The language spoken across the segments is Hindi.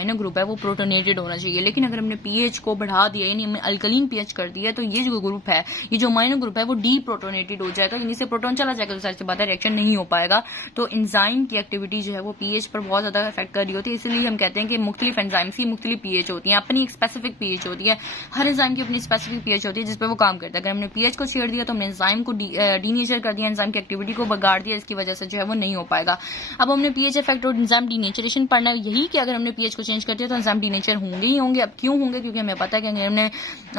अमाइनो ग्रुप है वो प्रोटोनेटेड होना चाहिए, लेकिन अगर हमने पीएच को बढ़ा दिया यानी हमने अल्कलीन पीएच कर दिया तो ये जो ग्रुप है, ये जो अमाइनो ग्रुप है वो डी प्रोटोनेटेड हो जाएगा, यानी से प्रोटोन चला जाएगा, तो सारी बात है रिएक्शन नहीं हो पाएगा। तो एंजाइम की एक्टिविटी जो है वो पीएच पर बहुत ज्यादा इफेक्ट कर रही होती है, इसलिए हम कहते हैं कि मुख्तलिफ एंजाइम्स की मुख्तलिफ पीएच होती है, अपनी एक स्पेसिफिक पीएच होती है, हर एंजाइम की अपनी स्पेसिफिक पीएच होती है जिस पर वो काम करता है। अगर हमने पीएच को छेड़ दिया तो हमने एंजाइम को डीनेचर कर दिया, एंजाइम की एक्टिविटी को बिगाड़ दिया, इसकी वजह से जो है वो नहीं हो पाएगा। अब हमने पीएच इफेक्ट और एंजाइम डीनेचरेशन पढ़ना है, यही कि अगर हमने पीएच को चेंज कर दिया तो एंजाइम डीनेचर होंगे ही होंगे। अब क्यों होंगे? क्योंकि हमें पता है कि अगर हमने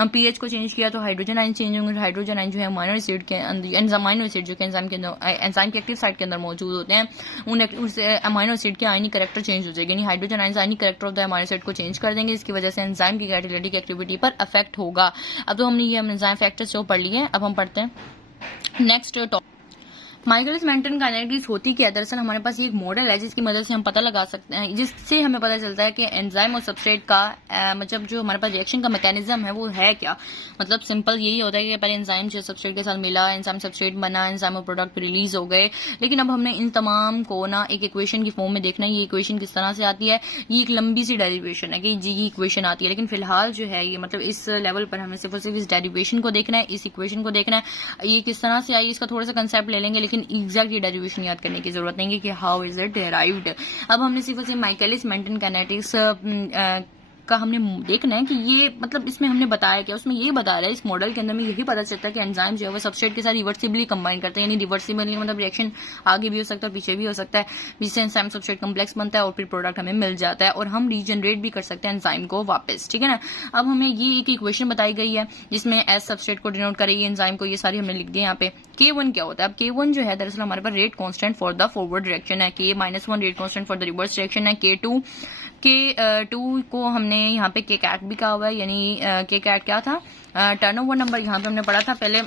पीएच को चेंज किया तो हाइड्रोजन आयन चेंज होंगे, हाइड्रोजन आयन जो है अमाइनो एसिड के अंदर, अमाइनो एसिड जो कि एंजाइम के अंदर, एंजाइम के एक्टिव साइट के अंदर मौजूद होते हैं, उस अमाइनो एसिड के आयनिक कैरेक्टर चेंज हो जाएगी, यानी hydrogen ion ionic character of the amino acid को चेंज कर देंगे, इसकी वजह से एंजाइम की कैटालिटिक एक्टिविटी पर इफेक्ट होगा। अब तो हमने ये एंजाइम फैक्टर्स जो पढ़ लिए हैं, अब हम पढ़ते हैं next topic. Michaelis Menten kinetics होती क्या है? दरअसल हमारे पास ये एक मॉडल है जिसकी मदद से हम पता लगा सकते हैं, जिससे हमें पता चलता है कि एंजाइम और सबस्ट्रेट का मतलब जो हमारे पास रिएक्शन का मैकेनिज्म है वो है क्या। मतलब सिंपल यही होता है कि पहले एंजाइम जो सबस्ट्रेट के साथ मिला, एंजाइम सबस्ट्रेट बना, एंजाइम और प्रोडक्ट रिलीज हो गए, लेकिन अब हमने इन तमाम को ना एक इक्वेशन की फॉर्म में देखना है। ये इक्वेशन किस तरह से आती है? ये एक लंबी सी डेरिवेशन है कि जी की इक्वेशन आती है, लेकिन फिलहाल जो है ये मतलब इस लेवल पर हमें सिर्फ इस डेरिवेशन को देखना है, इस इक्वेशन को देखना है, ये किस तरह से आई इसका थोड़ा सा कंसेप्ट ले लेंगे, लेकिन एग्जैक्ट डेरिवेशन याद करने की जरूरत नहीं है कि हाउ इज इट डेराइव्ड। अब हमने सिर्फ माइकलिस मेंटन काइनेटिक्स का हमने देखना है कि ये मतलब इसमें हमने बताया क्या, उसमें ये बता रहा है, इस मॉडल के अंदर में यही पता चलता है कि एंजाइम जो है वो सबस्ट्रेट के साथ रिवर्सिबली कंबाइन करते हैं, यानी रिवर्सिबली मतलब रिएक्शन आगे भी हो सकता है पीछे भी हो सकता है, जिससे एंजाइम सबस्ट्रेट कॉम्प्लेक्स बनता है और फिर प्रोडक्ट हमें मिल जाता है और हम रीजनरेट भी कर सकते हैं एंजाइम को वापस, ठीक है ना। अब हमें ये एक इक्वेशन बताई गई है जिसमें एस सबस्ट्रेट को डिनोट करेगी एंजाइम को, ये सारी हमने लिख दिया यहाँ पे। K1 क्या होता है? अब K1 जो है दरअसल हमारे पास rate constant for the forward direction है, K-1 rate constant for the reverse direction है, K2 को हमने यहाँ पे K कैट भी कहा हुआ है, यानी K कैट क्या था? टर्नओवर नंबर, यहाँ पे हमने पढ़ा था पहले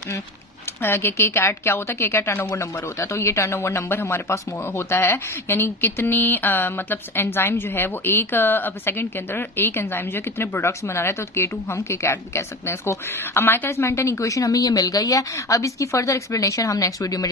कि K कैट क्या होता है? K कैट टर्नओवर नंबर होता है, तो ये टर्नओवर नंबर हमारे पास होता है, यानी कितनी मतलब एंजाइम जो है वो एक सेकंड के अंदर एक एंजाइम जो है कितने प्रोडक्ट्स बना रहा है, तो K2 हम K कैट भी कह सकते हैं इसको। अब माइकलिस मेंटन इक्वेशन हमें ये मिल गई है, अब इसकी फर्दर एक्सप्लेनेशन हम नेक्स्ट वीडियो में